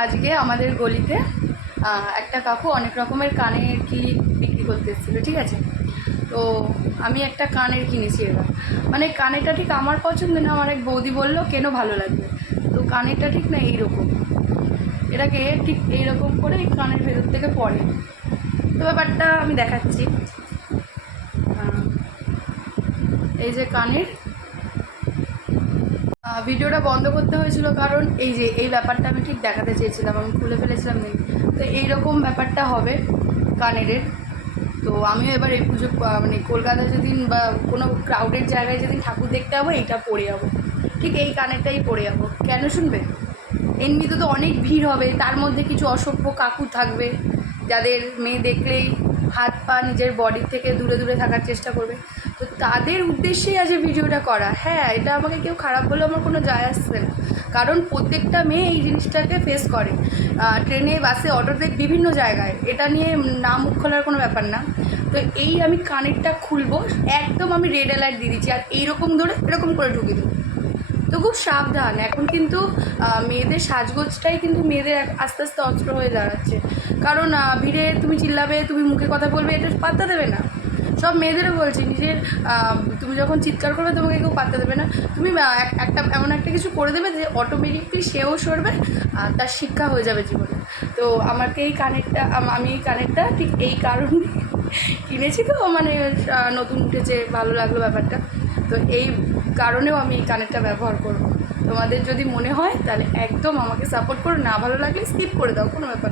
আজকে আমাদের গলিতে একটা কাকু অনেক রকমের কানের কি বিক্রি করতে এসেছিলো, ঠিক আছে। তো আমি একটা কানের কিনেছি। এবার মানে কানেরটা ঠিক আমার পছন্দ না, আমার এক বৌদি বললো কেন ভালো লাগবে। তো কানেরটা ঠিক না এইরকম, এটাকে ঠিক এইরকম করে এই কানের ভেতর থেকে পড়ে। তো ব্যাপারটা আমি দেখাচ্ছি। এই যে কানের ভিডিওটা বন্ধ করতে হয়েছিল কারণ এই যে এই ব্যাপারটা আমি ঠিক দেখাতে চেয়েছিলাম, আমি খুলে ফেলেছিলাম নেই। তো এইরকম ব্যাপারটা হবে কানের। তো আমিও এবার এই পুজো মানে কলকাতায় যেদিন বা কোনো ক্রাউডেড জায়গায় যেদিন ঠাকুর দেখতে যাবো এইটা পরে যাবো, ঠিক এই কানেরটাই পরে যাবো। কেন শুনবে? এমনিতে তো অনেক ভিড় হবে, তার মধ্যে কিছু অসভ্য কাকু থাকবে যাদের মেয়ে দেখলেই হাত পা নিজের বডির থেকে দূরে দূরে থাকার চেষ্টা করবে। তো তাদের উদ্দেশ্যেই আজ ভিডিওটা করা। হ্যাঁ, এটা আমাকে কেউ খারাপ বলে আমার কোনো যায় আসছে না, কারণ প্রত্যেকটা মেয়ে এই জিনিসটাকে ফেস করে, ট্রেনে বাসে অটোতে বিভিন্ন জায়গায়। এটা নিয়ে না মুখ খোলার কোনো ব্যাপার না। তো এই আমি কানেরটা খুলবো, একদম আমি রেড অ্যালার্ট দিয়ে দিচ্ছি, আর এইরকম ধরে এরকম করে ঢুকে দেবো। তো খুব সাবধান। এখন কিন্তু মেয়েদের সাজগোজটাই কিন্তু মেয়েদের আস্তে আস্তে অস্ত্র হয়ে দাঁড়াচ্ছে, কারণ ভিড়ে তুমি চিল্লাবে, তুমি মুখে কথা বলবে, এটা পাত্তা দেবে না। সব মেয়েদেরও বলছি, নিজের তুমি যখন চিৎকার করবে তোমাকে কেউ পাত্তা দেবে না। তুমি একটা এমন একটা কিছু করে দেবে যে অটোমেটিকলি সেও সরবে, আর তার শিক্ষা হয়ে যাবে জীবনে। তো আমাকে এই কানেরটা, আমি এই কানেরটা ঠিক এই কারণে কিনেছি। তো মানে নতুন উঠেছে, ভালো লাগলো ব্যাপারটা। তো এই কারণেও আমি এই কানেরটা ব্যবহার করব। তোমাদের যদি মনে হয় তাহলে একদম আমাকে সাপোর্ট করো, না ভালো লাগলে স্কিপ করে দাও, কোনো ব্যাপার না।